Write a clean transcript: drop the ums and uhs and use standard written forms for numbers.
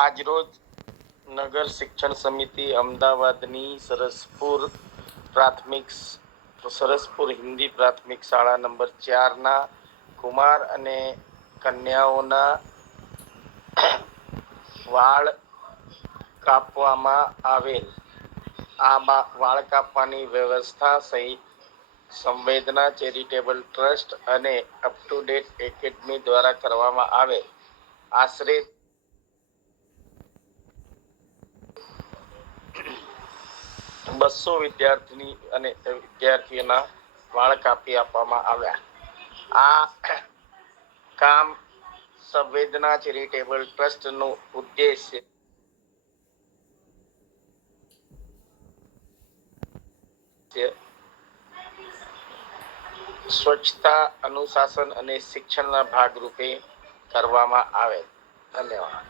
આજરોજ નગર શિક્ષણ સમિતિ અમદાવાદની સરસપુર હિન્દી પ્રાથમિક શાળા નંબર 4ના કુમાર અને કન્યાઓના વાળ કાપવામાં આવેલ. આ વાળ કાપવાની વ્યવસ્થા સહિત સંવેદના ચેરિટેબલ ટ્રસ્ટ અને અપ ટુ ડેટ એકેડમી દ્વારા કરવામાં આવેલ. આશરે 200 વિદ્યાર્થીઓના વાળ કાપી આપવામાં આવ્યા. આ કામ સંવેદના ચેરિટેબલ ટ્રસ્ટનો ઉદ્દેશ્ય સ્વચ્છતા, અનુશાસન અને શિક્ષણના ભાગરૂપે કરવામાં આવેલ. ધન્યવાદ.